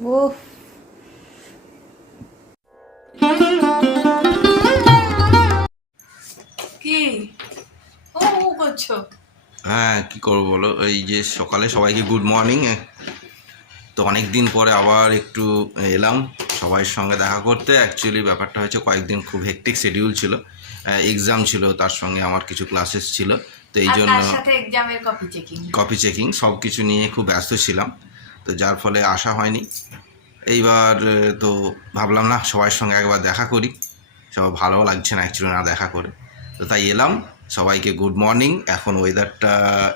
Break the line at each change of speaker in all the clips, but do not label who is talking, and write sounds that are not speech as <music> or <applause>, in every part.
ও কি? ও করছ?
হ্যাঁ কি করব বলো? এই যে সকালে সবাইকে গুড মর্নিং তো অনেক দিন পরে আবার একটু এলাম সবাইয়ের সঙ্গে দেখা করতে। অ্যাকচুয়ালি ব্যাপারটা হচ্ছে কয়েকদিন খুব হেকটিক শিডিউল ছিল। এক্সাম ছিল তার সঙ্গে আমার কিছু ক্লাসেস ছিল। তো এই জন্য
তার সাথে এক্সামের কপি চেকিং
কপি চেকিং সব কিছু নিয়ে খুব ব্যস্ত ছিলাম। তো যার ফলে আসা হয়নি। এইবার তো ভাবলাম না সবার সঙ্গে একবার দেখা করি। সব ভালো লাগছে না অ্যাকচুয়ালি না দেখা করে। তো তাই এলাম। সবাইকে গুড মর্নিং এখন ওয়েদারটা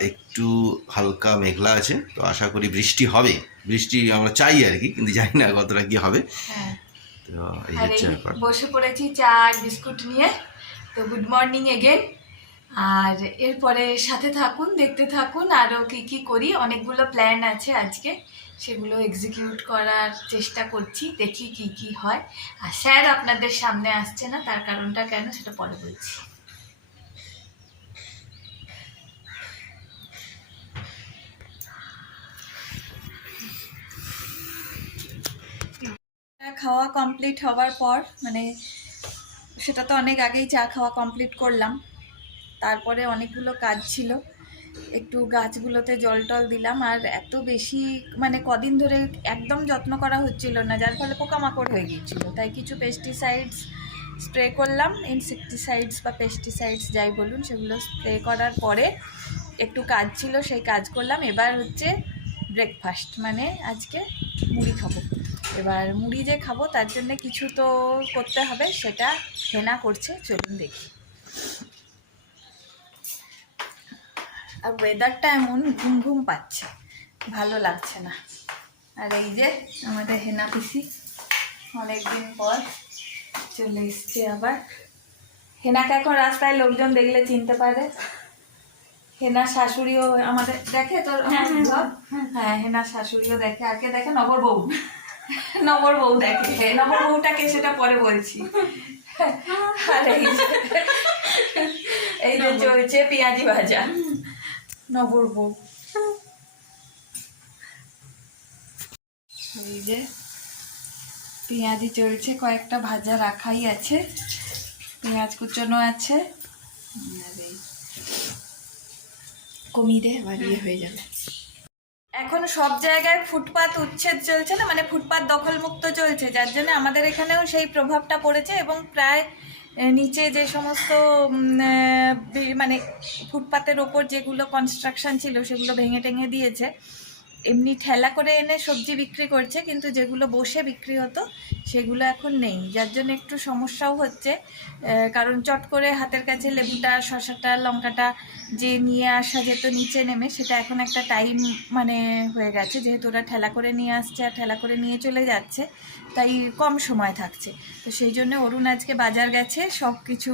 একটু হালকা মেঘলা আছে তো আশা করি বৃষ্টি হবে। বৃষ্টি আমরা চাই আর কি কিন্তু জানি না কতটা কি হবে।
হ্যাঁ।
তো এই হচ্ছে ব্যাপার।
বসে পড়েছি চা বিস্কুট নিয়ে। তো গুড মর্নিং এগেন আর এরপরে সাথে থাকুন, দেখতে থাকুন আরও কি কি করি। অনেকগুলো প্ল্যান আছে আজকে। সেগুলো এক্সিকিউট করার চেষ্টা করছি, দেখি কি কি হয়। আর স্যার আপনাদের সামনে আসছে না, তার কারণটা কেন সেটা পরে বলছি। খাওয়া কমপ্লিট হওয়ার পর মানে সেটা তো অনেক আগেই চা খাওয়া কমপ্লিট করলাম। তারপরে অনেকগুলো কাজ ছিল। একটু গাছগুলোতে জল টল দিলাম আর এত বেশি মানে কদিন ধরে একদম যত্ন করা হচ্ছিল না, যার ফলে পোকামাকড় হয়ে গিয়েছিল। তাই কিছু পেস্টিসাইডস স্প্রে করলাম ইনসেকটিসাইডস বা পেস্টিসাইডস যাই বলুন সেগুলো স্প্রে করার পরে একটু কাজ ছিল, সেই কাজ করলাম। এবার হচ্ছে ব্রেকফাস্ট মানে আজকে মুড়ি খাব। এবার মুড়ি যে খাব তার জন্য কিছু তো করতে হবে, সেটা হেনা করছে, চলুন দেখি। আর ওয়েদারটা এমন ঘুম ঘুম পাচ্ছে। ভালো লাগছে না। আর এই যে আমাদের হেনা পিসি অনেকদিন পর চলে এসছে আবার। হেনাকে এখন রাস্তায় লোকজন দেখলে চিনতে পারে। হেনা শাশুড়িও আমাদের দেখে তোর আমার vlog? হ্যাঁ। হেনা শাশুড়িও দেখে। আর কে দেখে? নবর বউ। নবর বউ দেখে। হে, নবর বউটাকে সেটা পরে বলছি। আর এই যে- এই যে চলছে পেঁয়াজি ভাজা। বউ এই যে পেঁয়াজি চলছে কয়েকটা ভাজা রাখাই আছে পেঁয়াজ কুচনো আছে। আর এই কমিয়ে দে ইয়ে হয়ে যাবে। এখন সব জায়গায় ফুটপাত উচ্ছেদ চলছে না? মানে ফুটপাত দখলমুক্ত চলছে যার জন্য আমাদের এখানেও সেই প্রভাবটা পড়েছে এবং প্রায় নিচে যে সমস্ত মানে ফুটপাতের ওপর যেগুলো কনস্ট্রাকশন ছিল সেগুলো ভেঙে টেঙে দিয়েছে। এমনি ঠেলা করে এনে সবজি বিক্রি করছে, কিন্তু যেগুলো বসে বিক্রি হতো, সেগুলো এখন নেই। যার জন্য একটু সমস্যাও হচ্ছে কারণ চট করে হাতের কাছে লেবুটা শশাটা লঙ্কাটা যে নিয়ে আসা যেত নিচে নেমে, সেটা এখন একটা টাইম মানে হয়ে গেছে, যেহেতু ওরা ঠেলা করে নিয়ে আসছে আর ঠেলা করে নিয়ে চলে যাচ্ছে, তাই কম সময় থাকছে। তো সেই জন্য অরুণ আজকে বাজার গেছে সব কিছু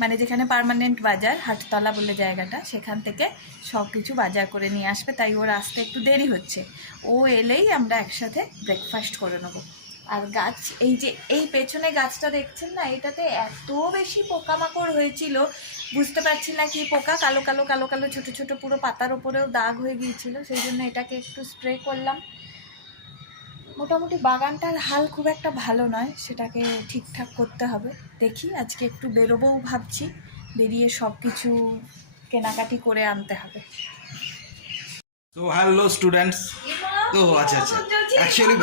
মানে যেখানে পার্মানেন্ট বাজার, হাটতলা বলে জায়গাটা, সেখান থেকে সব কিছু বাজার করে নিয়ে আসবে। তাই ওর আসতে একটু দেরি হচ্ছে। ও এলেই আমরা একসাথে ব্রেকফাস্ট করে নেব। আর গাছ, এই যে, এই পেছনে গাছটা দেখছেন না? এটাতে এত বেশি পোকামাকড় হয়েছিল। বুঝতে পারছি না কি পোকা, কালো কালো কালো কালো, ছোট ছোট, পুরো পাতার ওপরেও দাগ হয়ে গিয়েছিল। সেই জন্য এটাকে একটু স্প্রে করলাম। মোটামুটি বাগানটার হাল খুব একটা ভালো নয় সেটাকে ঠিকঠাক করতে হবে। দেখি আজকে একটু বেরোবও ভাবছি বেরিয়ে সব কিছু কেনাকাটি করে আনতে হবে।
তো হ্যালো স্টুডেন্টস ও আচ্ছা আচ্ছা। অ্যাকচুয়ালি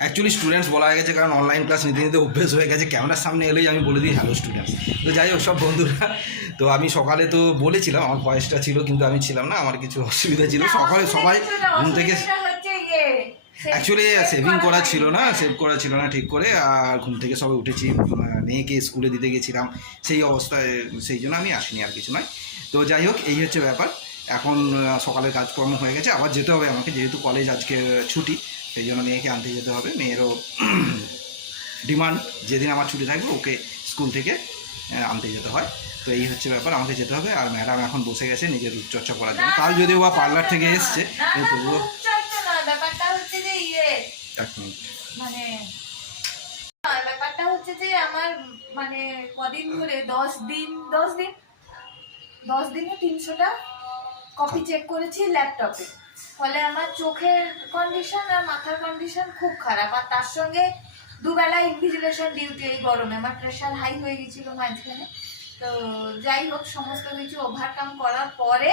অ্যাকচুয়ালি স্টুডেন্টস বলা হয়ে গেছে কারণ অনলাইন ক্লাস নিতে নিতে অভ্যেস হয়ে গেছে ক্যামেরার সামনে এলেই আমি বলে দিই হ্যালো স্টুডেন্টস তো যাই হোক সব বন্ধুরা তো আমি সকালে তো বলেছিলাম আমার ভয়েসটা ছিল কিন্তু আমি ছিলাম না আমার কিছু অসুবিধা ছিল। সকালে সবাই ঘুম থেকে অ্যাকচুয়ালি সেভিং করা ছিল না সেভ করা ছিল না ঠিক করে আর ঘুম থেকে সবাই উঠেছি মেয়েকে স্কুলে দিতে গেছিলাম সেই অবস্থায় সেই জন্য আমি আসিনি আর কিছু নয়। তো যাই হোক এই হচ্ছে ব্যাপার। এখন সকালের কাজকর্ম হয়ে গেছে আবার যেতে হবে আমাকে যেহেতু কলেজ আজকে ছুটি সেই জন্য মেয়েকে আনতে যেতে হবে। মেয়েরও <clears throat> ডিমান্ড যেদিন আমার ছুটি থাকবে ওকে স্কুল থেকে আনতে যেতে হয়। তো এই হচ্ছে ব্যাপার আমাকে যেতে হবে। আর ম্যাডাম এখন বসে গেছে নিজের রূপচর্চা করার জন্য। কাল যদিও বা পার্লার থেকে এসছে তবুও
মানে মানে কদিন ধরে, দশ দিন দশ দিন, দশ দিনে তিনশোটা কপি চেক করেছি ল্যাপটপে ফলে আমার চোখের কন্ডিশন আর মাথার কন্ডিশন খুব খারাপ। আর তার সঙ্গে দুবেলা ইনভিজিলেশন ডিউটি এই গরমে। আমার প্রেশার হাই হয়ে গেছিল মাঝখানে। তো যাই হোক, সমস্ত কিছু ওভারকাম করার পরে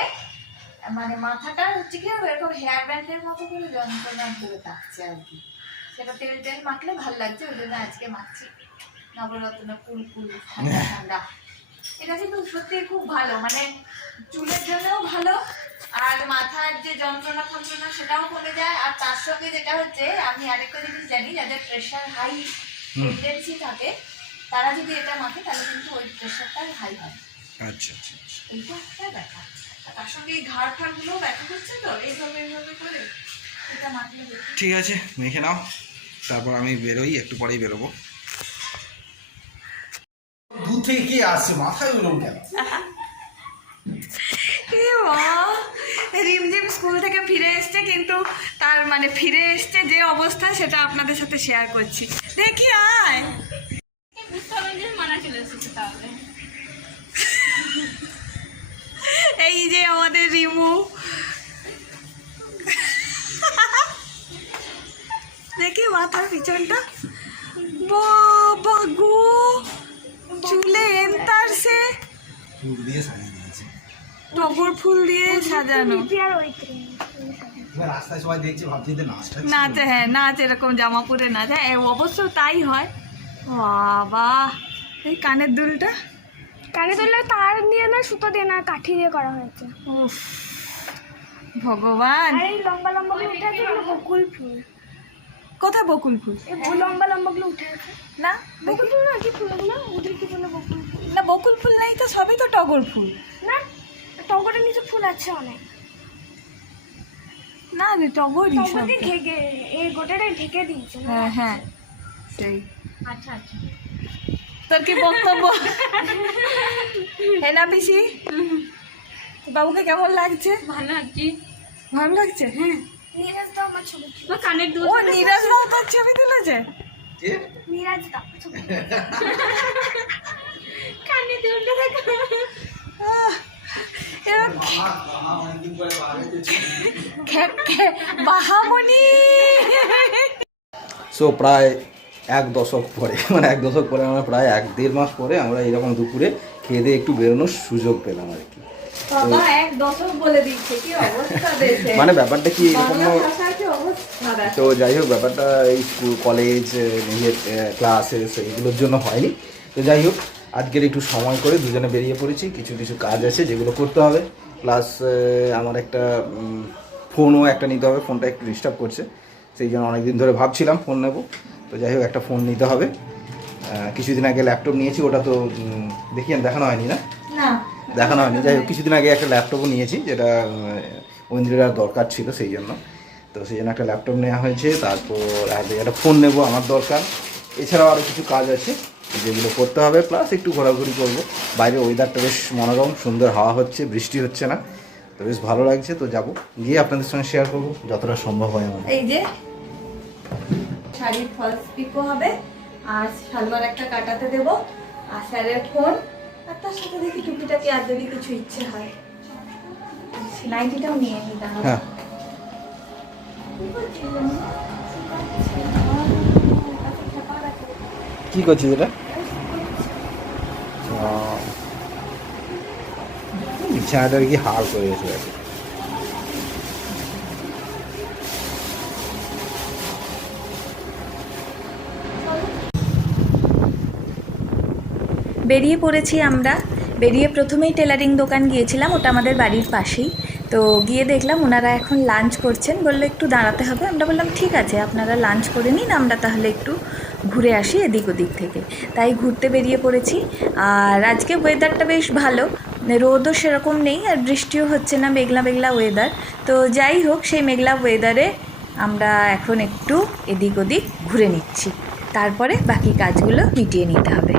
মানে মাথাটা হচ্ছে কি এরকম হেয়ার ব্যান্ডের মতো করে ধরে থাকছে আর কি। সেটা তেল টেল মাখলে ভালো লাগছে ওই জন্য আজকে মাখছি। নবরত্ন কুল কুল <laughs> ঠান্ডা ঠান্ডা। এটা কিন্তু সত্যি খুব ভালো মানে চুলের জন্যও ভালো আর মাথার যে যন্ত্রণা ফন্ত্রণা সেটাও কমে যায়। আর তার সঙ্গে যেটা হচ্ছে আমি আরেকটা জিনিস জানি যাদের প্রেশার হাই। টেন্ডেন্সি থাকে তারা যদি এটা মাখে তাহলে কিন্তু ওই প্রেশারটা হাই হয়।
আচ্ছা আচ্ছা আচ্ছা।
এইটা একটা ব্যাপার। তার সঙ্গে এই ঘাড় ফাড়গুলোও ব্যথা করছে তো এইভাবে এইভাবে করে এটা মাখলে
ঠিক আছে মেখে নাও। তারপর আমি বেরোই একটু পরেই বেরোবো। দূর থেকে কি আসছে? মাথায় ওরকম কেন?
রিমঝিম স্কুল থেকে ফিরে এসছে কিন্তু তার মানে ফিরে এসছে যে অবস্থা সেটা আপনাদের সাথে শেয়ার করছি। দেখি আয়।
মানা
এই যে আমাদের রিমু। মাথার পিছনটা। বাবা চুলে এন্তার সে।
ফুল দিয়ে সাজিয়ে দিয়েছে।
টগর ফুল দিয়ে সাজানো।
রাস্তায় সবাই দেখছে ভাবছি যে নাচটা
নাচে হ্যাঁ নাচ এরকম জামা পরে নাচ। হ্যাঁ অবশ্য তাই হয়। বাবা এই কানের দুলটা।
কানে দুলটা তার দিয়ে না সুতো দিয়ে না কাঠি দিয়ে করা হয়েছে।
উফ ভগবান।
এই লম্বা লম্বা ফুল।
কোথায় বকুল ফুল
লম্বা লম্বা গুলো উঠে আছে
না?
বকুল ফুল না কি ফুল ওগুলো ওদের কি বলে বকুল ফুল
না বকুল ফুল নাই তো সবই তো টগর ফুল।
না টগরের নিচে ফুল আছে অনেক।
না রে টগরই
টগর
সব
ঢেকে এই গোটাটাই ঢেকে দিয়েছে
হ্যাঁ হ্যাঁ সেই।
আচ্ছা আচ্ছা।
তোর কি বক্তব্য? হে না পিসি বাবুকে কেমন লাগছে?
ভালো আছি
ভালো লাগছে? হ্যাঁ।
দা আমার ছবি। কানের দুল
ও নীরজ তোর ছবি তুলেছে
কে?
দা কানে দুলটা দেখো।
সো প্রায় এক দশক পরে মানে এক দশক পরে আমরা প্রায় এক দেড় মাস পরে আমরা এরকম দুপুরে খেয়ে দিয়ে একটু বেরোনোর সুযোগ পেলাম আর কি। মানে ব্যাপারটা কি এরকম। তো যাই হোক ব্যাপারটা এই স্কুল কলেজ নিজের ক্লাসেস এইগুলোর জন্য হয়নি। তো যাই হোক আজকের একটু সময় করে দুজনে বেরিয়ে পড়েছি কিছু কিছু কাজ আছে যেগুলো করতে হবে। প্লাস আমার একটা ফোনও একটা নিতে হবে ফোনটা একটু ডিস্টার্ব করছে। সেই জন্য অনেকদিন ধরে ভাবছিলাম ফোন নেব। তো যাই হোক একটা ফোন নিতে হবে। কিছুদিন আগে ল্যাপটপ নিয়েছি ওটা তো উম, দেখি আর দেখানো হয়নি না? দেখানো হয়নি। যাই হোক, কিছুদিন আগে একটা ল্যাপটপও নিয়েছি, যেটা ঐন্দ্রিরার দরকার ছিল সেই জন্য। তো সেই জন্য একটা ল্যাপটপ নেওয়া হয়েছে, তারপর একটা ফোন নেব আমার দরকার। এছাড়াও আরও কিছু কাজ আছে, যেগুলো করতে হবে প্লাস একটু ঘোরাঘুরি করব। বাইরে ওয়েদারটা বেশ মনোরম, সুন্দর হাওয়া হচ্ছে, বৃষ্টি হচ্ছে না, তো বেশ ভালো লাগছে, তো যাব। গিয়ে আপনাদের সঙ্গে শেয়ার করব, যতটা সম্ভব হয় আমার
এই যে, শাড়ির ফলস পিকো হবে, আর সালোয়ার একটা কাটাতে দেবো, আর স্যারের ফোন আর তার সাথে দেখি টুপিটাকে আর কিছু ইচ্ছে হয়। নাইটিটাও নিয়ে নিতাম
হ্যাঁ। কি করছিস এটা? আহ, বিছানাটা কি হাল করে গেছে।
বেরিয়ে পড়েছি আমরা। বেরিয়ে প্রথমেই টেলারিং দোকান গিয়েছিলাম, ওটা আমাদের বাড়ির পাশেই। তো গিয়ে দেখলাম ওনারা এখন লাঞ্চ করছেন, বলল একটু দাঁড়াতে হবে। আমরা বললাম, ঠিক আছে, আপনারা লাঞ্চ করে নিন, আমরা তাহলে একটু ঘুরে আসি এদিক ওদিক থেকে। তাই ঘুরতে বেরিয়ে পড়েছি। আর আজকে ওয়েদারটা বেশ ভালো। রোদও সেরকম নেই আর বৃষ্টিও হচ্ছে না, মেঘলা মেঘলা ওয়েদার তো যাই হোক, সেই মেঘলা ওয়েদারে আমরা এখন একটু এদিক ওদিক ঘুরে নিচ্ছি। তারপরে বাকি কাজগুলো মিটিয়ে নিতে হবে।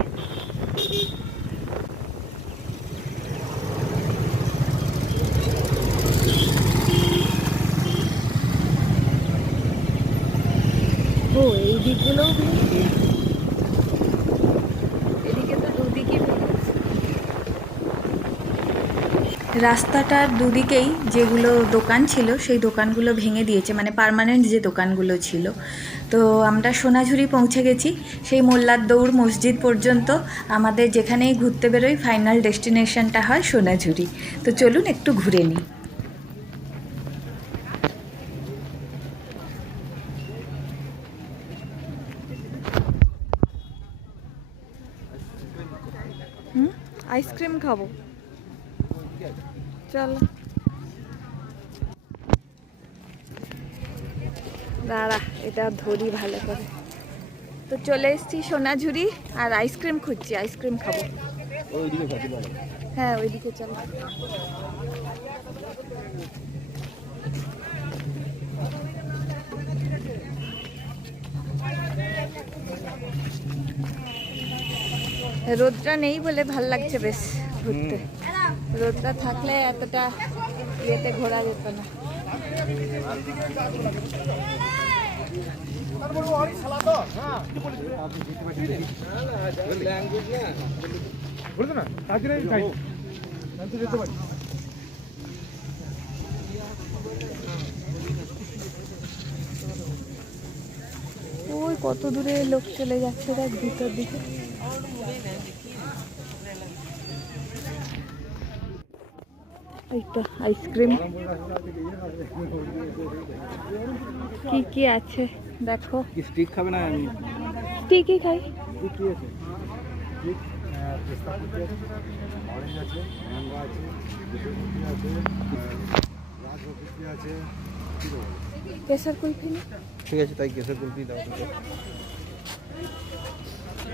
ও এই দিকগুলোও এদিকে তো দুদিকে
রাস্তাটার দুদিকেই যেগুলো দোকান ছিল, সেই দোকানগুলো ভেঙে দিয়েছে মানে পার্মানেন্ট যে দোকানগুলো ছিল। তো আমরা সোনাঝুরি পৌঁছে গেছি, সেই মোল্লার দৌড় মসজিদ পর্যন্ত। আমাদের যেখানেই ঘুরতে বেরোই ফাইনাল ডেস্টিনেশনটা হয় সোনাঝুরি। তো চলুন একটু ঘুরে নিই। আইসক্রিম খাব। চলো। দাঁড়া, এটা ধরি ভালো করে। তো চলে এসেছি সোনাঝুরি আর আইসক্রিম খুঁজছি, আইসক্রিম খাব। হ্যাঁ ওইদিকে চলো। রোদটা নেই বলে ভালো লাগছে বেশ ঘুরতে। রোদটা থাকলে এতটা ইয়েতে ঘোরা যেত না। ওই কত দূরে লোক চলে যাচ্ছে দেখ ভিতর দিকে। এইটা আইসক্রিম। কি কি আছে? দেখো।
কি স্টিক খাবে না আমি?
স্টিকই খাই। কেশর কুলফি
ঠিক আছে তাই কেসের কুলফি দাও।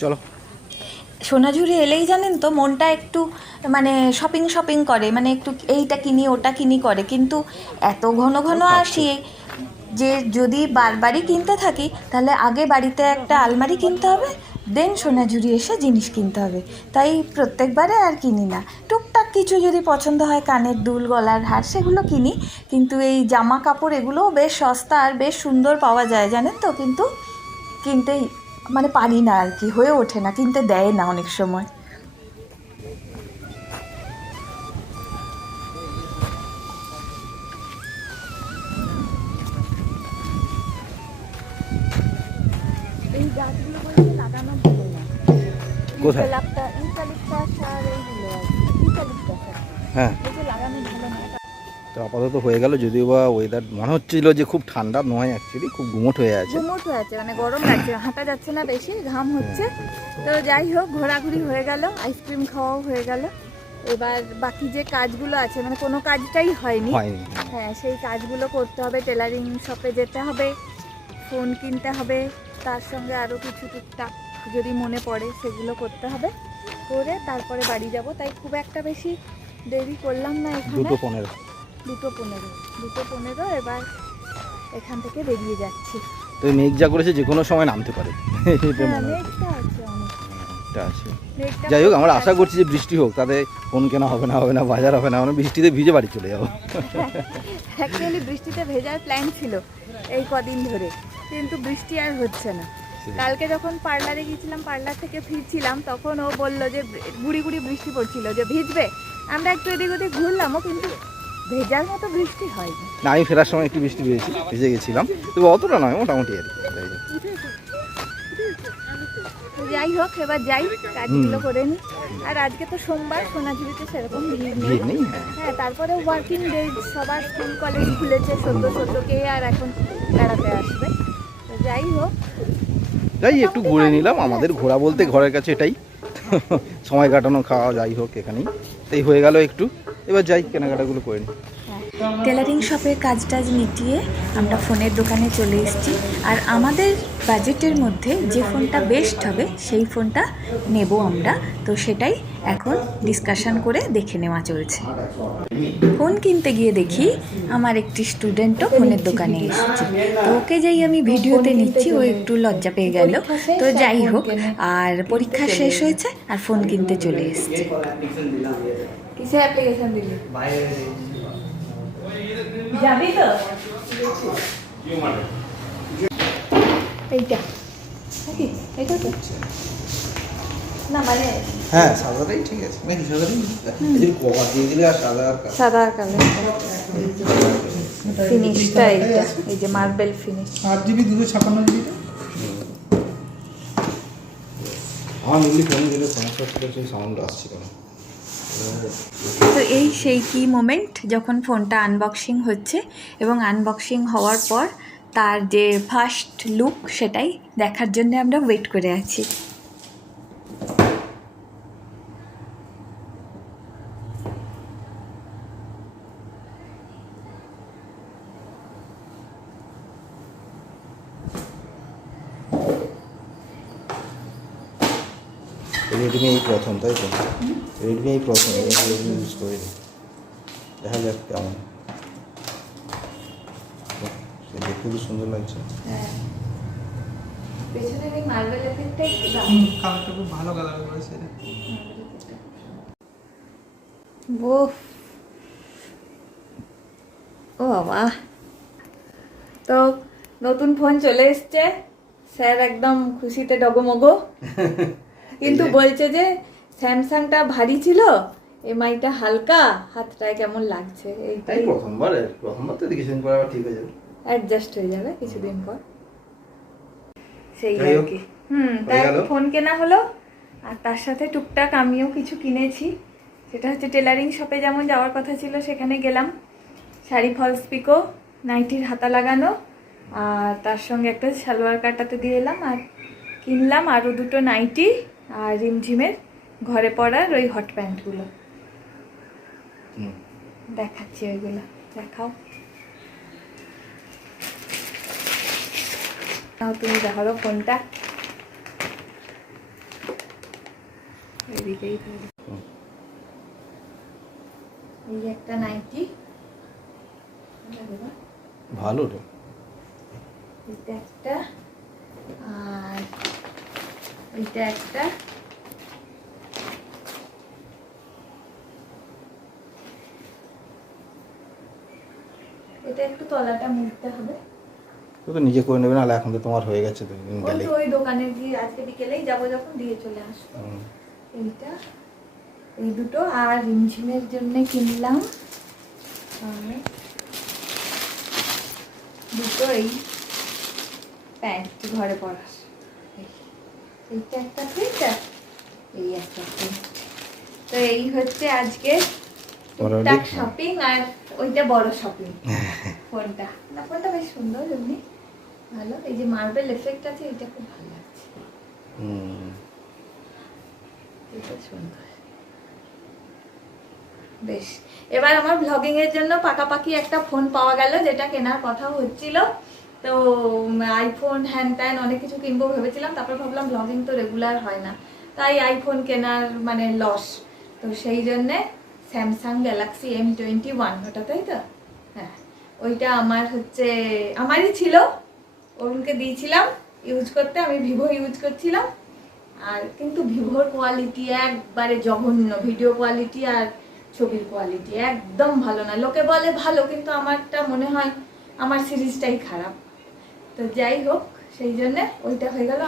চলো।
সোনাঝুরি এলেই জানেন তো মনটা একটু মানে শপিং শপিং করে মানে একটু এইটা কিনি ওটা কিনি করে। কিন্তু এত ঘন ঘন আসি যে যদি বারবারই কিনতে থাকি তাহলে আগে বাড়িতে একটা আলমারি কিনতে হবে দেন সোনা জুড়ি এসে জিনিস কিনতে হবে। তাই প্রত্যেকবারে আর কিনি না। টুকটাক কিছু যদি পছন্দ হয়, কানের দুল, গলার হার, সেগুলো কিনি। কিন্তু এই জামা কাপড় এগুলোও বেশ সস্তা আর বেশ সুন্দর পাওয়া যায়, জানেন তো? কিন্তু কিনতেই মানে পারি না আর কি, হয়ে ওঠে না, কিনতে দেয় না অনেক সময়। কি।
হ্যাঁ। তো আপাতত হয়ে গেল যদিও বা ওয়েদার মনে হচ্ছিল যে খুব ঠান্ডা নয় অ্যাকচুয়ালি খুব গুমট হয়ে আছে।
গুমোট হয়ে আছে মানে গরম লাগছে হাঁটা যাচ্ছে না বেশি ঘাম হচ্ছে। তো যাই হোক ঘোরাঘুরি হয়ে গেল আইসক্রিম খাওয়াও হয়ে গেল। এবার বাকি যে কাজগুলো আছে মানে কোনো কাজটাই হয়নি।
হয়নি।
হ্যাঁ সেই কাজগুলো করতে হবে টেলারিং শপে যেতে হবে ফোন কিনতে হবে তার সঙ্গে আরও কিছু টুকটাক যদি মনে পড়ে সেগুলো করতে হবে। করে তারপরে বাড়ি যাব। তাই খুব একটা বেশি দেরি করলাম না এখানে।
দুটো পনেরো।
দুটো পনেরো। দুটো পনেরো এবার এখান থেকে বেরিয়ে যাচ্ছি।
তো মেঘ যা করেছে যে কোনো সময় নামতে পারে।
হ্যাঁ
মনে যাই হোক আমরা আশা করছি যে বৃষ্টি হোক তাতে ফোন কেনা হবে না হবে না বাজার হবে না আমরা বৃষ্টিতে ভিজে বাড়ি চলে যাব। <laughs>
অ্যাকচুয়ালি বৃষ্টিতে ভেজার প্ল্যান ছিল এই কদিন ধরে কিন্তু বৃষ্টি আর হচ্ছে না। কালকে যখন পার্লারে গিয়েছিলাম পার্লার থেকে ফিরছিলাম তখন ও বলল যে গুড়ি গুড়ি বৃষ্টি পড়ছিল যে ভিজবে। আমরা একটু এদিক ওদিক ঘুরলামও কিন্তু ভেজার মতো বৃষ্টি হয়নি।
না আমি ফেরার সময় একটু বৃষ্টি পেয়েছি ভিজে গেছিলাম। তবে অতটা নয় মোটামুটি আর যাই হোক।
এবার যাই কাজগুলো করে নিই আর আজকে তো সোমবার সোনাঝুরিতে সেরকম ভিড় নেই।
হ্যাঁ।
হ্যাঁ তারপরে ওয়ার্কিং ডে সবার স্কুল কলেজ খুলেছে সদ্য সদ্য কে আর এখন বেড়াতে আসবে। তো যাই হোক
যাই একটু ঘুরে নিলাম। আমাদের ঘোরা বলতে ঘরের কাছে এটাই। <laughs> সময় কাটানো খাওয়া যাই হোক এখানেই। তাই হয়ে গেল একটু। এবার যাই কেনাকাটাগুলো করে নিই।
টেলারিং শপের কাজ টাজ মিটিয়ে আমরা ফোনের দোকানে চলে এসেছি। আর আমাদের বাজেটের মধ্যে যে ফোনটা বেস্ট হবে, সেই ফোনটা নেব আমরা। তো সেটাই এখন ডিসকাশন করে দেখে নেওয়া চলছে। ফোন কিনতে গিয়ে দেখি আমার একটি স্টুডেন্টও ফোনের দোকানে এসেছে। তো ওকে যেই আমি ভিডিওতে নিচ্ছি, ও একটু লজ্জা পেয়ে গেল। তো যাই হোক, আর পরীক্ষা শেষ হয়েছে, আর ফোন কিনতে চলে এসেছে।
কিসে অ্যাপ্লিকেশন দিলি? যাবি তো? এইটা। এটা তো? না মানে
হ্যাঁ সাদাটাই ঠিক আছে। নাকি সাদাটাই এই যে কভার দিয়ে দিলে আর সাদা আর কালো।
সাদা কালার ফিনিশটা এইটা। এই যে মার্বেল ফিনিশ।
আট জিবি দুশো জিবিটা
আমার মেনলি ফোনে দিলে সমস্যা ছিল সেই সাউন্ড আসছিল না
তো এই সেই কি মোমেন্ট যখন ফোনটা আনবক্সিং হচ্ছে এবং আনবক্সিং হওয়ার পর তার যে ফার্স্ট লুক সেটাই দেখার জন্য আমরা ওয়েট করে আছি
রেডমি এই প্রথম তাই তো রেডমি এই প্রথম রেডমি ইউজ করে দেখা যাক কেমন। বাহ, দেখতে খুব সুন্দর লাগছে।
পেছনের এই মার্বেল এফেক্টটা একটু দাম
কালারটা খুব ভালো কালার করেছে এটা
ও ও বাবা। তো নতুন ফোন চলে এসছে। স্যার একদম খুশিতে ডগমগো। <laughs> কিন্তু বলছে যে স্যামসাংটা ভারী ছিল এমআইটা হালকা হাতটায় কেমন লাগছে? এইটাই
প্রথমবার প্রথমবার তো দেখেছেন পরে আবার ঠিক হয়ে যাবে।
অ্যাডজাস্ট হয়ে যাবে কিছুদিন পর। সেই আর কি। হুম তাই ফোন কেনা হলো আর তার সাথে টুকটাক আমিও কিছু কিনেছি। সেটা হচ্ছে টেলারিং শপে যেমন যাওয়ার কথা ছিল সেখানে গেলাম। শাড়ি ফলস পিকো নাইটির হাতা লাগানো আর তার সঙ্গে একটা সালোয়ার কাটাতে দিয়ে এলাম আর কিনলাম আরও দুটো নাইটি আর রিমঝিমের। ঘরে পরার ওই হট প্যান্টগুলো। দেখাচ্ছি ওইগুলো দেখাও। নাও তুমি ধরো ফোনটা এদিকেই এই একটা নাইটি
ভালো
এটা একটা আর এটা একটা এটা একটু তলাটা মুড়তে হবে।
তো তো নিজে করে নেবে না এখন তো তোমার হয়ে গেছে দুদিন
ওই
গেলে
ওই দোকানে গিয়ে আজকে বিকেলেই যাব যখন দিয়ে চলে আসব। এইটা এই দুটো আর রিমঝিমের জন্য কিনলাম। দুটো এই প্যান্ট ঘরে এই। এইটা একটা প্রিন্ট আর এই একটা প্রিন্ট তো এই হচ্ছে আজকে? শপিং আর ওইটা বড় শপিং <laughs> ফোনটা। না ফোনটা বেশ সুন্দর এমনি। ভালো। এই যে মার্বেল এফেক্ট আছে এটা খুব ভালো লাগছে। এটা সুন্দর। বেশ। এবার আমার ব্লগিং এর জন্য পাকাপাকি একটা ফোন পাওয়া গেল যেটা কেনার কথা হচ্ছিল। তো আইফোন হ্যান ত্যান অনেক কিছু কিনবো ভেবেছিলাম তারপর ভাবলাম ব্লগিং তো রেগুলার হয় না। তাই আইফোন কেনার মানে লস তো সেই জন্যে Samsung Galaxy M twenty one ওটা তাই তো? হ্যাঁ। ওইটা আমার হচ্ছে, আমারই ছিল। অরুণকে দিয়েছিলাম ইউজ করতে, আমি ভিভো ইউজ করছিলাম। আর কিন্তু ভিভোর কোয়ালিটি একবারে জঘন্য ভিডিও কোয়ালিটি আর ছবির কোয়ালিটি একদম ভালো না। লোকে বলে ভালো, কিন্তু আমারটা মনে হয় আমার সিরিজটাই খারাপ। তো যাই হোক, সেই জন্যে ওইটা হয়ে গেল